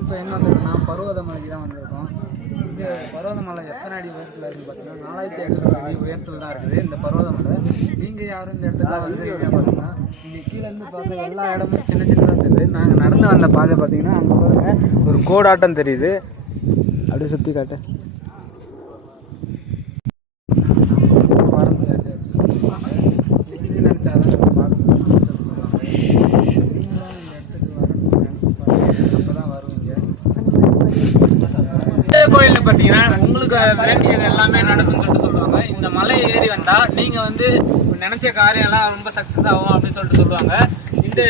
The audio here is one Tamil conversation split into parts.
இப்போ எங்கே வந்திருக்கோம்னா பர்வதமலைக்கு தான் வந்திருக்கோம். இது பர்வதமலை எத்தனை அடி உயரத்தில் இருக்குன்னு பார்த்தீங்கன்னா 4500 அடி உயரத்தில் தான் இருக்குது இந்த பர்வதமலை. நீங்கள் யாரும் இந்த இடத்துக்கு வந்துருக்கீங்க பார்த்தீங்கன்னா இங்கே கீழேருந்து பார்க்க எல்லா இடமும் சின்ன சின்னதாக தெரியுது. நாங்கள் நடந்து வந்த பாதை பார்த்தீங்கன்னா அங்கே பாருங்க ஒரு கோடாட்டம் தெரியுது. அப்படியே சுற்றி காட்டு. கோயில் பார்த்தீங்கன்னா உங்களுக்கு வேண்டியது எல்லாமே நடக்கும்னு சொல்லுவாங்க. இந்த மலை ஏறி வந்தா நீங்க வந்து நினைச்ச காரியம் எல்லாம் ரொம்ப சக்சஸ் ஆகும் அப்படின்னு சொல்லிட்டு சொல்லுவாங்க. இந்த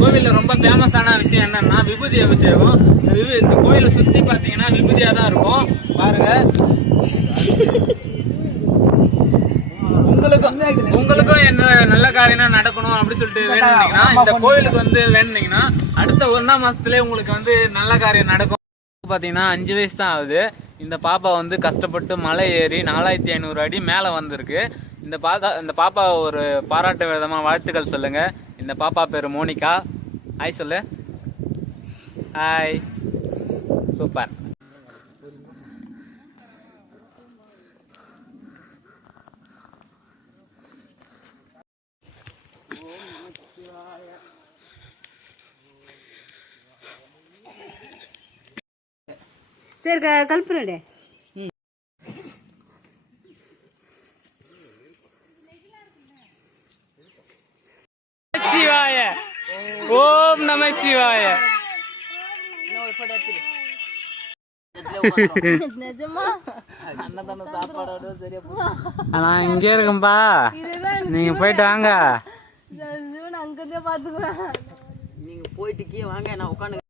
கோவில்ல ரொம்ப ஃபேமஸான விஷயம் என்னன்னா விபூதி அபிஷேகம். இந்த கோயிலை சுத்தி பாத்தீங்கன்னா விபூதியா தான் இருக்கும். பாருங்க, உங்களுக்கும் என்ன நல்ல காரியம் நடக்கணும் அப்படின்னு சொல்லிட்டு வேணுனீங்கன்னா இந்த கோயிலுக்கு வந்து வேணுனீங்கன்னா அடுத்த 1ஆம் மாசத்துலயே உங்களுக்கு வந்து நல்ல காரியம் நடக்கும். பார்த்தீங்கன்னா 5 வயசு தான் ஆகுது. இந்த பாப்பா வந்து கஷ்டப்பட்டு மலை ஏறி 4500 அடி மேலே வந்திருக்கு. இந்த பாப்பா ஒரு பாராட்டு விதமாக வாழ்த்துக்கள் சொல்லுங்க. இந்த பாப்பா பேர் மோனிகா. ஹாய் சொல்லு. Hi, super. சரி கல்பனடே. சிவாய ஓம் நம சிவாய. நான் இங்கே இருக்கேன்பா, நீங்க போயிட்டு வாங்க. அங்கதான் பாத்துக்குவேன். நீங்க போயிட்டு கீழே வாங்க, நான் உட்காந்து.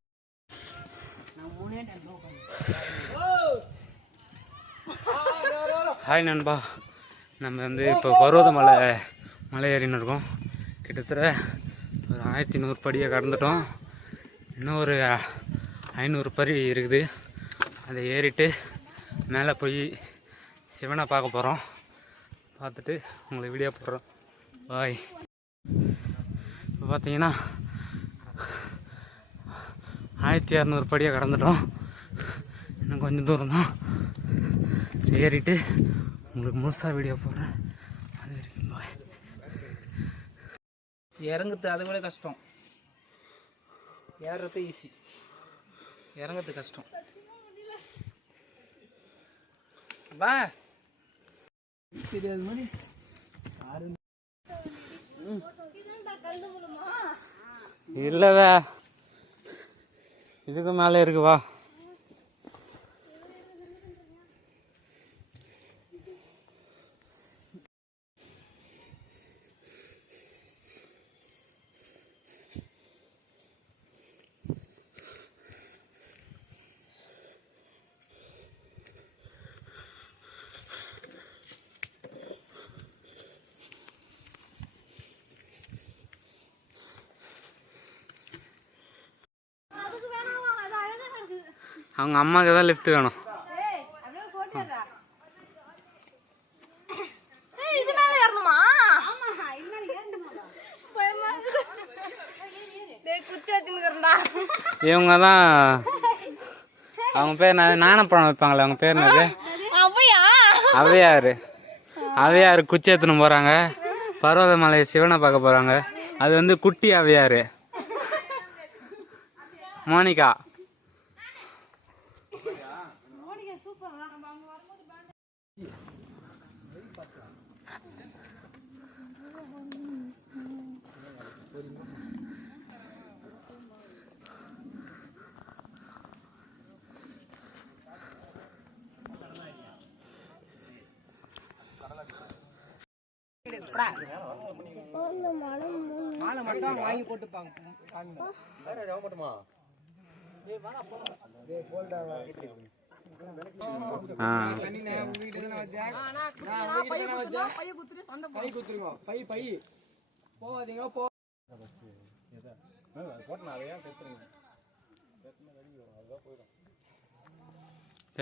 ஹாய் நண்பா, நம்ம வந்து இப்போ பர்வதமலை மலை ஏறின்னு இருக்கோம். கிட்டத்தட்ட ஒரு 1100 படியை கடந்துட்டோம். இன்னும் ஒரு 500 படி இருக்குது. அதை ஏறிட்டு மேலே போய் சிவனை பார்க்க போகிறோம். பார்த்துட்டு உங்களுக்கு வீடியோ போடுறோம். பாய். இப்போ பார்த்தீங்கன்னா 1600 படியை கடந்துட்டோம். இன்னும் கொஞ்சம் தூரம் தான். ஏறிட்டு உங்களுக்கு முழுசாக வீடியோ போடுறேன். அது வரைக்கும் பாய். இறங்குறது அதை விட கஷ்டம், ஏறுறது ஈஸி, இறங்குறது கஷ்டம். வா தெரியாது மாதிரி இல்லைதா, இதுக்கு மேலே இருக்கு. வா. அவங்க அம்மாவுக்கு தான் லிஃப்ட் வேணும். இவங்க தான், அவங்க பேர் நாணப்பழம் வைப்பாங்களே, அவங்க பேர் என்னது? அவையாறு. அவையாறு குச்சி எடுத்துன்னு போகிறாங்க. பர்வதமலை சிவனை பார்க்க போகிறாங்க. அது வந்து குட்டி அவையாறு. மோனிகா. மாலை மட்டும் வாங்கி போட்டு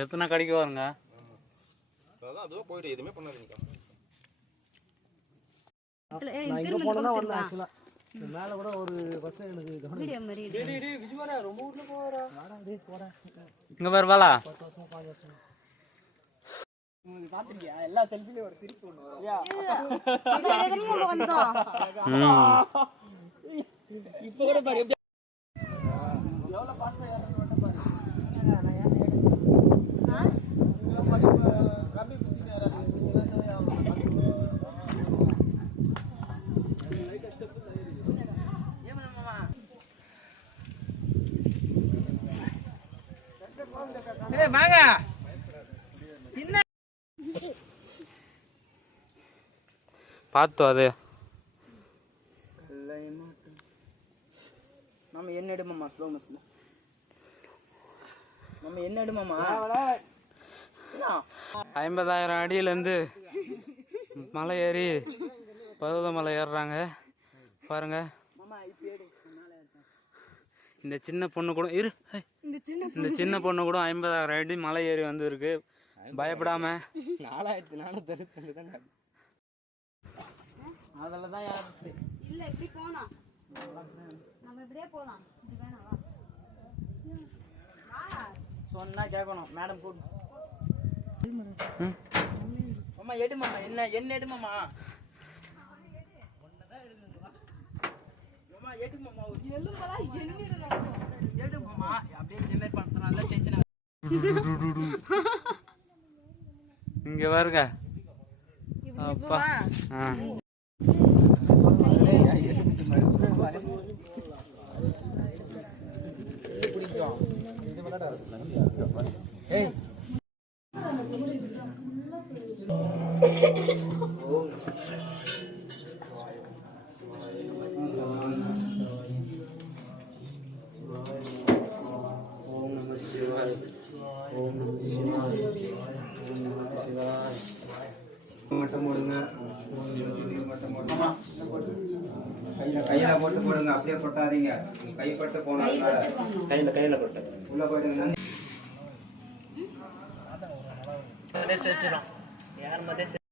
எத்தனை கடிக்க வருங்க. போயிட்டு எதுவுமே பண்ணாதீங்க. மேல கூட ஒரு பஸ் எனக்கு வீடியோ மாதிரி ரொம்ப ஊர்ல போறா போறேன் இங்க பாரு வாலா 10 வருஷம் 5 வருஷம் உங்களுக்கு பாத்துக்கியா எல்லா செல்ஃபிலயும் ஒரு சிரிப்பு ஒண்ணு வந்தோம் இப்போ கூட பாரு எப்படி எவ்வளவு பாஸ்டா ஏறணும் மட்டும் பாரு கம்மி புத்தி ஏறாது வாங்க பாத்து அது நம்ம என்ன எடுமாமா ஸ்லோ மோஷன்ல நம்ம என்ன எடுமாமா 50,000 அடியிலேருந்து மலை ஏறி பருவதமலை ஏறுறாங்க பாருங்க. இந்த சின்ன பொண்ணு கூட இந்த சின்ன பொண்ணு கூட 50,000 அடி மலை ஏறி வந்து இருக்கு பயப்படாம. 4432 தான் அதுல தான் யாரு இல்ல இப்படி போலாம் நம்ம இப்படியே போலாம் இது வேணாவா சொன்னா கேட்கணும் மேடம் போடு அம்மா எடு மாமா என்ன எடு மாமா மாமா எடு மாமா எல்லும்பலா எடு மாமா அப்படியே ஜெனரேட் பண்றனால டென்ஷன் இங்க பாருங்க அப்பா. ஏய் மட்டும் போடுங்க கையில போட்டு போடுங்க அப்படியே போட்டாதீங்க கைப்பட்டு போனோம் கையில போட்டு உள்ள போயிடுங்க